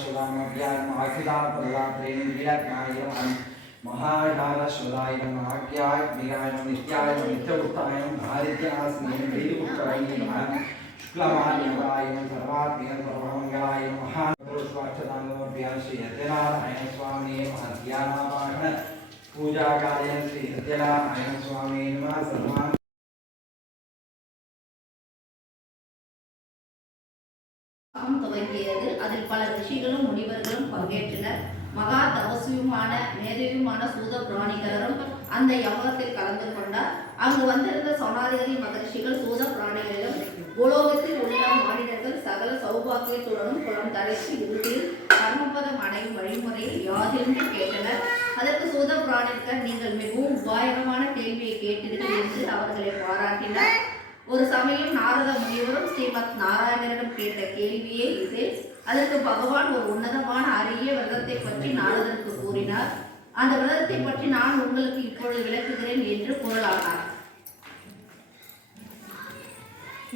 शिवामभ्यां महाखिलापल्लात्रेण लीलाज्ञायं महाज्ञानश्वदाय नमः आज्ञाय नित्याय नित्यवृत्ताय भारत्यासनेन वेदुक्तराय नमः शुक्लमान्यवाय सर्वात्मय सर्वमङ्गलाय महापुरुषवाक्षदाङ्गमभ्यां श्रीयत्यनारायण स्वामी महत्यानापाठन पूजाकार्यं श्रीयत्यनारायण स्वामी नमः सर्वान् யாகம் துவங்கியது. அதில் பல ரிஷிகளும் முனிவர்களும் பங்கேற்றனர். மகா தபஸ்வியுமான மேதையுமான சூத பிராணிகரும் அந்த யமகத்தில் கலந்து கொண்டார். அங்கு வந்திருந்த சோனாதிகரி மகரிஷிகள் சூத பிராணிகளிலும் உலோகத்தில் உள்ள மாநிலர்கள் சகல சௌபாக்கியத்துடனும் குளம் தடைத்து இறுதியில் கர்மபதம் அடையும் வழிமுறையை யாதென்று கேட்டனர். அதற்கு சூத பிராணிகள் நீங்கள் மிகவும் உபாயகமான கேள்வியை கேட்டீர்கள் என்று அவர்களை பாராட்டினார். ஒரு சமயம் நாரத முனிவரும் ஸ்ரீமத் நாராயணரிடம் கேட்ட கேள்வியே இது. அதற்கு பகவான் ஒரு உன்னதமான அரிய விரதத்தை பற்றி நாரதருக்கு கூறினார். அந்த விரதத்தை பற்றி நான் உங்களுக்கு இப்பொழுது விளக்குகிறேன் என்று கூறலானார்.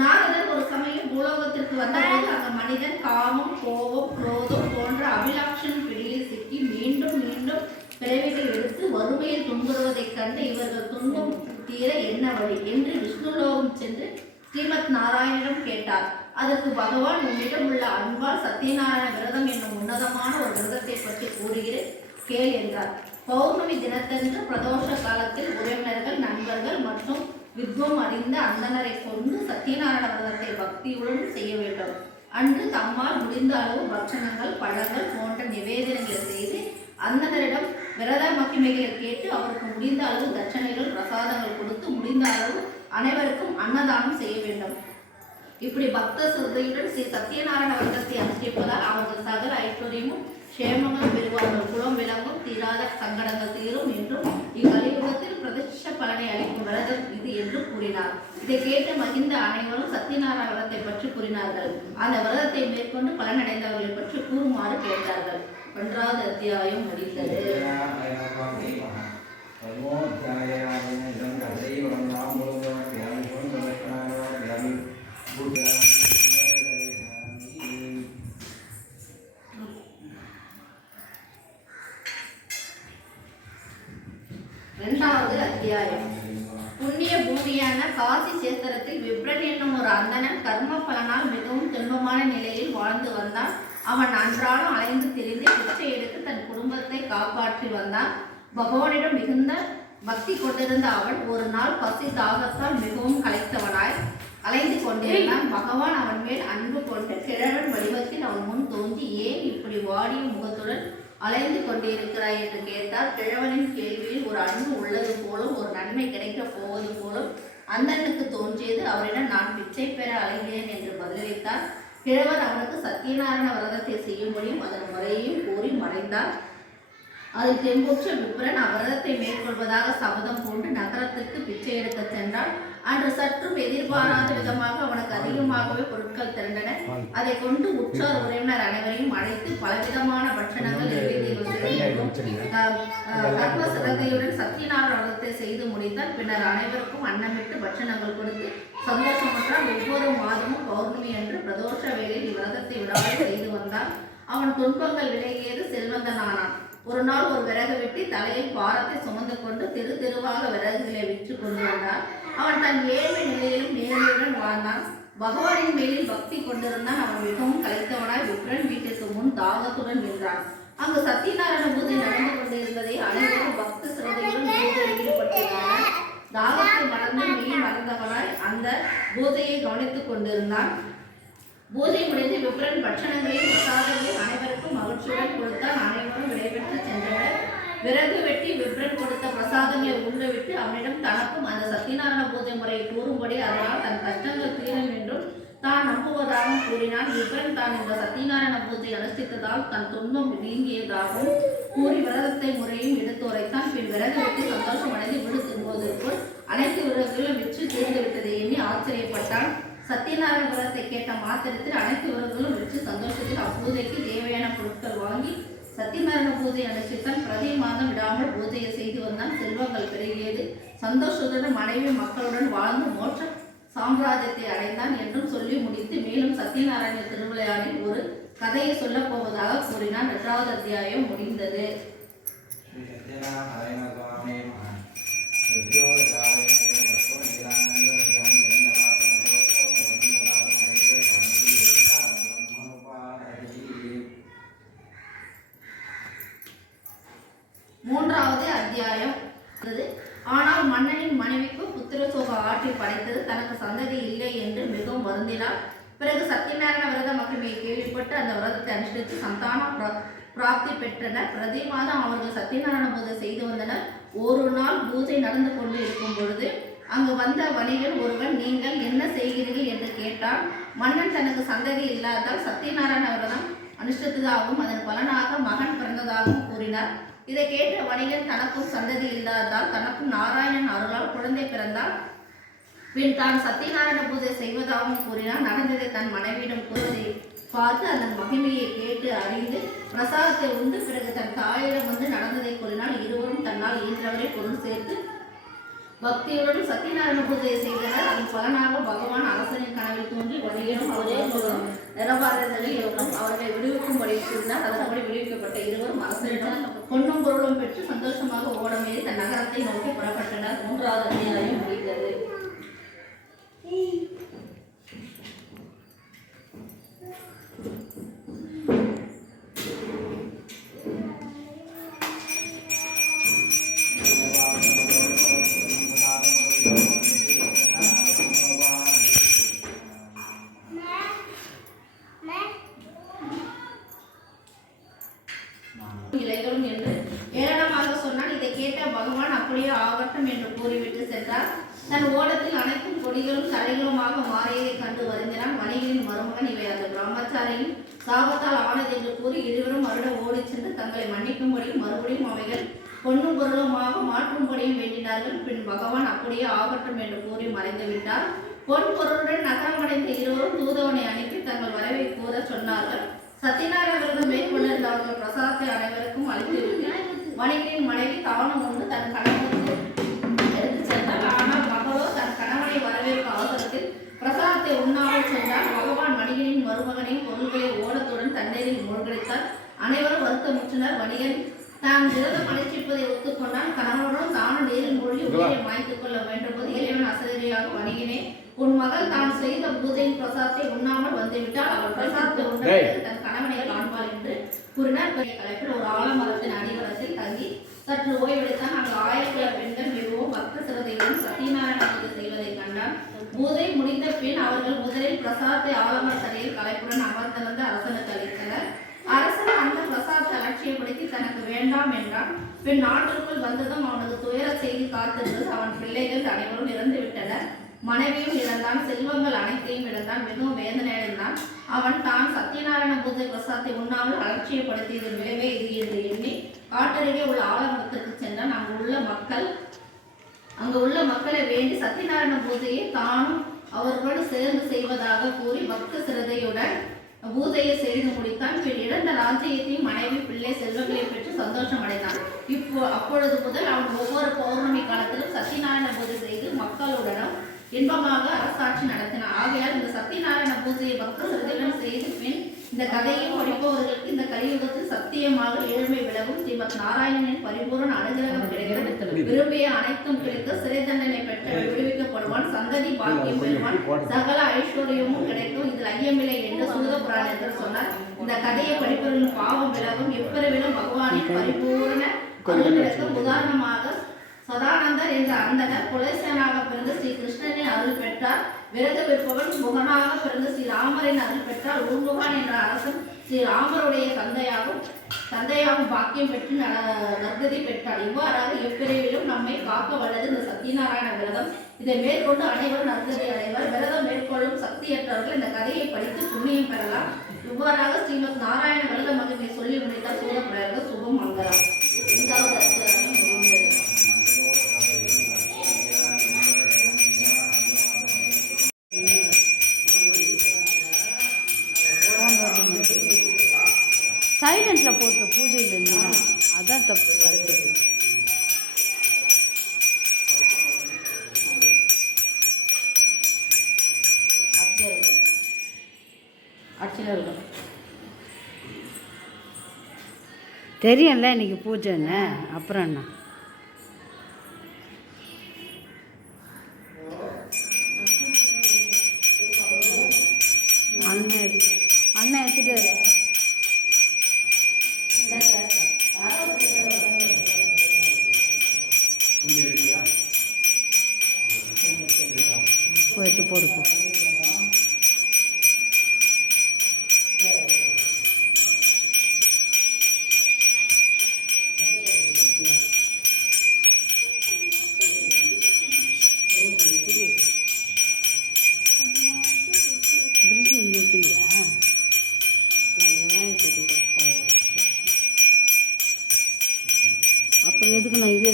நாரதர் ஒரு சமயம் பூலோகத்திற்கு வந்தபோது அந்த மனிதன் காமம் கோபம் குரோதம் போன்ற அபிலாஷன் பிடியில் சிக்கி மீண்டும் மீண்டும் பிறவிகள் எடுத்து வறுமையில் துன்புறுவதைக் கண்டு இவர்கள் துன்பம் தீர என்ன வழி? என்று விஷ்ணுலோகம் சென்று ஸ்ரீமத் நாராயணனிடம் கேட்டார். அதற்கு பகவான் உன்னிடம் உள்ள அன்பால் சத்யநாராயண விரதம் என்னும் உன்னதமான ஒரு விரதத்தை பற்றி கூறுகிறேன் கேள் என்றார். பௌர்ணமி தினத்தன்று பிரதோஷ காலத்தில் உறவினர்கள் நண்பர்கள் மற்றும் வித்வம் அறிந்த அந்தனரை கொண்டு சத்யநாராயண விரதத்தை பக்தியுடன் செய்ய வேண்டும். அன்று தம்மால் முடிந்த அளவு பட்சணங்கள் பழங்கள் போன்ற நிவேதனங்களை செய்து அந்தனரிடம் விரத மகிமைகளை கேட்டு அவருக்கு முடிந்த அளவு தட்சணைகள் பிரசாதங்கள் கொடுத்து முடிந்த அளவு அனைவருக்கும் அன்னதானம் செய்ய வேண்டும். இப்படி பக்த சிறுதையுடன் ஸ்ரீ சத்யநாராயண விரதத்தை அனுஷ்டிப்பதால் அவர்கள் சகல ஐஸ்வர்யமும் க்ஷேமங்கள் பெறுவார்கள் குலம் விளங்கும் தீராத சங்கடங்கள் தீரும் என்றும் இக்கலியுகத்தில் பிரதிஷ்ட பலனை அளிக்கும் விரதம் இது என்று கூறினார். இதை கேட்டு மகிந்த அனைவரும் சத்யநாராயண விரதத்தை பற்றி கூறினார்கள். அந்த விரதத்தை மேற்கொண்டு பலனடைந்தவர்களை பற்றி கூறுமாறு கேட்டார்கள். ஒன்றாவது அத்தியாயம் முடிந்தது. இரண்டாவது அத்தியாயம். புண்ணிய பூமியான காசி சேத்திரத்தில் விப்ரன் என்னும் ஒரு அந்தணன் கர்ம பலனால் மிகவும் துன்பமான நிலையில் வாழ்ந்து வந்தான். அவன் அன்றாடம் அலைந்து திரிந்து பிச்சை எடுத்து தன் குடும்பத்தை காப்பாற்றி வந்தான். பகவானிடம் மிகுந்த பக்தி கொண்டிருந்த அவன் ஒரு நாள் பசி தாகத்தால் மிகவும் கலைத்தவனாய் அலைந்து கொண்டிருந்தான். பகவான் அவன் மேல் அன்பு கொண்டு கிழவன் வடிவத்தில் அவன் முன் தோன்றி ஏன் இப்படி வாடிய முகத்துடன் அலைந்து கொண்டிருக்கிறாய்? என்று கேட்டால் கிழவனின் கேள்வியில் ஒரு அன்பு உள்ளது போலும் ஒரு நன்மை கிடைக்கப் போவது போலும் அந்தனுக்கு தோன்றியது அவரிடம் நான் பிச்சை பெற அலைகிறேன் என்று பதிலளித்தார். கிழவர் அவனுக்கு சத்யநாராயண விரதத்தை செய்யும்படியும் அதன் முறையையும் கூறி மறைந்தார். அதில் தெம்புற்ற விப்ரன் அவ்விரதத்தை மேற்கொள்வதாக சபதம் பூண்டு நகரத்திற்கு பிச்சை எடுக்கச் சென்றான் அன்று சற்றும் எதிர்பாராத விதமாக அவனுக்கு அதிகமாகவே பொருட்கள் திரண்டன. அதை கொண்டு உற்றார் உறவினர் அனைவரையும் அழைத்து பலவிதமான பட்சணங்கள் கர்ம சிறகையுடன் சத்தியநாராயண விரதத்தை செய்து முடித்தார். பின்னர் அனைவருக்கும் அன்னமிட்டு பட்சணங்கள் கொடுத்து சந்தோஷமுற்றால் ஒவ்வொரு மாதமும் பௌர்ணமி அன்று பிரதோஷ வேளையில் இவ்விரதத்தை விடாமல் செய்து வந்தான் அவன் துன்பங்கள் விலகியது செல்வந்தனானான். ஒரு நாள் ஒரு விறகு வெட்டி தலையில் பாரத்தை சுமந்து கொண்டு தெரு தெருவாக விறகுகளை விற்று கொண்டு வந்தான் அவன் தன் ஏழ்மை நிலையிலும் நேர்மையுடன் வாழ்ந்தான். பகவானின் மேலில் பக்தி கொண்டிருந்தான். அவன் மிகவும் கலைத்தவனாய் விப்ரன் வீட்டிற்கு முன் தாகத்துடன் நின்றான். அங்கு சத்யநாராயண பூஜை நடந்து கொண்டிருந்ததை அனைவரும் பக்த சிரதையுடன் பூஜையில் ஈடுபட்டிருந்தனர். தாகத்தை மறந்து மெய் மறந்தவனாய் அந்த பூஜையை கவனித்துக் கொண்டிருந்தான். பூஜை முடிந்து விப்ரன் பட்சணங்களையும் பிரசாதங்களையும் அனைவருக்கும் மகிழ்ச்சியுடன் கொடுத்தான். அனைவரும் விடைபெற்று சென்றனர். விறகு வெட்டி விப்ரன் கொடுத்த பிரசாதங்களை உண்டுவிட்டு அவனிடம் தனக்கும் அந்த சத்யநாராயண பூஜை முறையை கூறும்படி அதனால் தன் கஷ்டங்கள் தீரும் என்றும் தான் நம்புவதாகவும் கூறினான். விப்ரன் தான் இந்த சத்தியநாராயண பூஜை அனுஷ்டித்ததால் தன் துன்பம் நீங்கியதாகவும் கூறி விரதத்தை முறையும் எடுத்து உரைத்தான். பின் விறகு வெட்டி சந்தோஷம் அடைந்து போதற்குள் அனைத்து விறகுகளும் விற்று தீர்ந்து விட்டதை எண்ணி ஆச்சரியப்பட்டான். சத்யநாராயண விரதத்தை கேட்ட மாத்திரத்தில் அனைத்து விரதங்களும் விற்று சந்தோஷத்தில் அப்பூஜைக்கு தேவையான பொருட்கள் வாங்கி சத்யநாராயண பூஜை அனுஷ்டித்தான் பிரதி மாதம் விடாமல் பூஜையை செய்து வந்தான் செல்வங்கள் பெருகியது. சந்தோஷத்துடன் மனைவி மக்களுடன் வாழ்ந்து மோட்ச சாம்ராஜ்யத்தை அடைந்தான் என்றும் சொல்லி முடித்து மேலும் சத்யநாராயண திருவிளையாடில் ஒரு கதையை சொல்லப் போவதாக கூறினார். இரண்டாவது அத்தியாயம் முடிந்தது. மூன்றாவது அத்தியாயம். ஆனால் மன்னனின் மனைவிக்கு புத்திரசோக ஆற்றி படைத்தது தனக்கு சந்ததி இல்லை என்று மிகவும் வருந்தினார். பிறகு சத்யநாராயண விரத மகிமையை கேள்விப்பட்டு அந்த விரதத்தை அனுஷ்டித்து சந்தான பிராப்தி பெற்றனர். பிரதி மாதம் அவர்கள் சத்யநாராயண பூஜை செய்து வந்தனர். ஒரு நாள் பூஜை நடந்து கொண்டு இருக்கும் பொழுது அங்கு வந்த வணிகன் ஒருவன் நீங்கள் என்ன செய்கிறீர்கள்? என்று கேட்டான். மன்னன் தனக்கு சந்ததி இல்லாததால் சத்யநாராயண விரதம் அனுஷ்டித்ததாகவும் அதன் பலனாக மகன் பிறந்ததாகவும் கூறினார். இதை கேட்ட வணிகன் தனக்கும் சந்ததி இல்லாததால் தனக்கும் நாராயணன் அருளால் குழந்தை பிறந்தால் பின் தான் சத்யநாராயண பூஜை செய்வதாகவும் கூறினார். நடந்ததை தன் மனைவியிடம் கூறுவதை பார்த்து அதன் மகிமையை கேட்டு அறிந்து பிரசாதத்தை உண்டு பிறகு தன் தாயிடம் வந்து நடந்ததை கூறினால் இருவரும் தன்னால் இயன்றவரை பொருள் சேர்த்து பக்தியுடன் சத்தியநாராயண பூஜையை செய்தனர். அதன் பலனாக பகவான் அரசனின் கனவில் தோன்றி வணிகனும் ஒரே முருகனும் அவர்களை விடுவிக்கும்படி கூறினார். அதன்படி விடுவிக்கப்பட்ட இருவரும் அரசனிடம் பொன்னும் பொருளும் பெற்று சந்தோஷமாக ஓடமேறி தன் நகரத்தை நோக்கி புறப்பட்டனர். மூன்றாவது அத்தியாயம் முடிந்தது மன்னிக்கும்படியும் அவைகள் பொன்னும் பொருளுமாக மாற்றும்படியும் வேண்டினார்கள். பின் பகவான் அப்படியே ஆகட்டும் என்று கூறி மறைந்து விட்டார். பொன் பொருளுடன் நகரமடைந்த இருவரும் தூதவனை அனுப்பி தங்கள் வரவை கூற சொன்னார்கள். சத்யநாராயண விரதம் மேற்கொண்டிருந்த அவர்கள் பிரசாதத்தை அனைவருக்கும் அளித்து வணிகனின் மனைவி தானும் உண்டு தன் கணவனுக்கு எடுத்து சென்றார் ஆனால் மகளோ தன் கணவனை வரவேற்கும் அவசரத்தில் பிரசாதத்தை உண்ணாமல் சென்றார் பகவான் வணிகனின் மருமகனையும் பொருள்களை ஓடத்துடன் தண்ணீரில் மூழ்கடித்தார். அனைவரும் வருத்தமுற்றனர். வணிகன் தான் விரதம் அனுஷ்டிப்பதை ஒத்துக்கொண்டான் கணவனுடன் தானும் நீரில் மூழ்கி உயிரை மாய்த்துக் கொள்ள வேண்டும்போது இறைவன் அசதியாக வணிகனே உன் மகள் தான் செய்த பூஜையின் பிரசாதத்தை உண்ணாமல் வந்துவிட்டால் அவள் பிரசாதத்தை பிறகு தன் கணவனை காண்பாள் என்று கூறினார். பெரிய கலைப்பில் ஒரு ஆலமரத்தின் அடிவரத்தில் தங்கி சற்று ஓய்வெடுத்தான். அங்கு ஆயிரக்குல பெண்கள் மிகவும் பக்த சிரதையுடன் சத்யநாராயண பூஜை செய்வதை கண்டான் பூஜை முடிந்த பின் அவர்கள் முதலில் பிரசாதத்தை ஆலமரத்தடியில் கலைப்புடன் அமர்ந்திருந்த அரசனுக்கு அளித்தனர் அரசன் அந்த பிரசாதத்தை அலட்சியப்படுத்தி தனக்கு வேண்டாம் என்றான். பின் நாட்டிற்குள் வந்ததும் அவனது துயர செய்தி காத்திருந்தது. அவன் பிள்ளைகள் அனைவரும் இறந்து விட்டனர். மனைவியும் இழந்தான் செல்வங்கள் அனைத்தையும் இழந்தான். மிகவும் வேதனை அடைந்தான் அவன் தான் சத்யநாராயண பூஜை பிரசாத்தை உண்ணாமல் அலட்சியப்படுத்தியதன் விளைவே இது என்று எண்ணி காட்டருகே உள்ள ஆலமரத்திற்கு சென்றான். அங்கு உள்ள மக்கள் அங்கு உள்ள மக்களை வேண்டி சத்யநாராயண பூஜையை தானும் அவர்களோடு சேர்ந்து செய்வதாக கூறி பக்த சிரதையுடன் பூஜையை செய்து முடித்தான். பின் இழந்த ராஜ்யத்தையும் மனைவி பிள்ளை செல்வங்களையும் பெற்று சந்தோஷம் அடைந்தான் இப்போ அப்பொழுது முதல் அவன் ஒவ்வொரு பௌர்ணமி காலத்திலும் சத்தியநாராயண பூஜை செய்து மக்களுடனும் இன்பமாக அரசாட்சி நடத்தினான். ஆகையால் இந்த சத்தியநாராயண பூஜையை பக்த செய்து பின் இந்த கதையை படிப்பவர்களுக்கு இந்த கலியுகத்தில் சத்தியமாக ஏழ்மை விலகும் ஸ்ரீமத் நாராயணனின் பரிபூரண அனுகிரகம் கிடைக்கும். விரும்பிய அனைத்தும் கிடைக்க சிறை தண்டனை பெற்றவன் விடுவிக்கப்படுவான். சந்ததி பாக்கியம் பெறுவான். சகல ஐஸ்வர்யமும் கிடைக்கும். இதில் ஐயமில்லை என்று சூத புராணத்தில் சொன்னார். இந்த கதையை படிப்பவர்களின் பாவம் விலகும் எப்பிறவிலும் பகவானின் பரிபூரண அருள் கிடைக்கும் உதாரணமாக சதானந்தர் என்ற அந்தனர் பிறந்த ஸ்ரீ கிருஷ்ணனை அருள் பெற்றார். விரத விற்பவன் முகனாக பிறந்த ஸ்ரீ ராமரின் அருள் பெற்றார். ஊர்முகான் என்ற அரசன் ஸ்ரீ ராமருடைய தந்தையாகும். தந்தையாகும் பாக்கியம் பெற்று ந- நற்கதி பெற்றார். இவ்வாறாக எப்பிரிவிலும் நம்மை காக்க வல்லது இந்த சத்யநாராயண விரதம். இதை மேற்கொண்டு அனைவரும் நற்கதி அடைவர். விரதம் மேற்கொள்ளும் சக்தியற்றவர்கள் இந்த கதையை படித்து புண்ணியம் பெறலாம். இவ்வாறாக ஸ்ரீமத் நாராயண விரத மகிமை சொல்லி முடித்தார். சூழப்பிரயாக சுபம் அர்ச்சகர்கள் இருக்கும் தெரியும்ல இன்னைக்கு என்ன அப்புறம் என்ன? அண்ணன் அண்ணன் எடுத்துட்டு எடுத்து அப்புறம் எதுக்கு நான் இது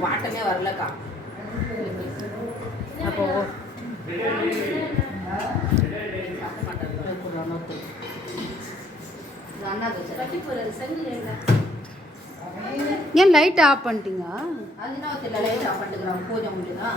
வாட்டமே வரலக்கா அப்போ கட்டி போறது செங்கல் என்ன ஏன் லைட் ஆஃப் பண்ணிட்டீங்க? அது என்ன தெரியல லைட் ஆஃப் பண்ணிட்டுக்கிறாங்க பூஜை முடியுதா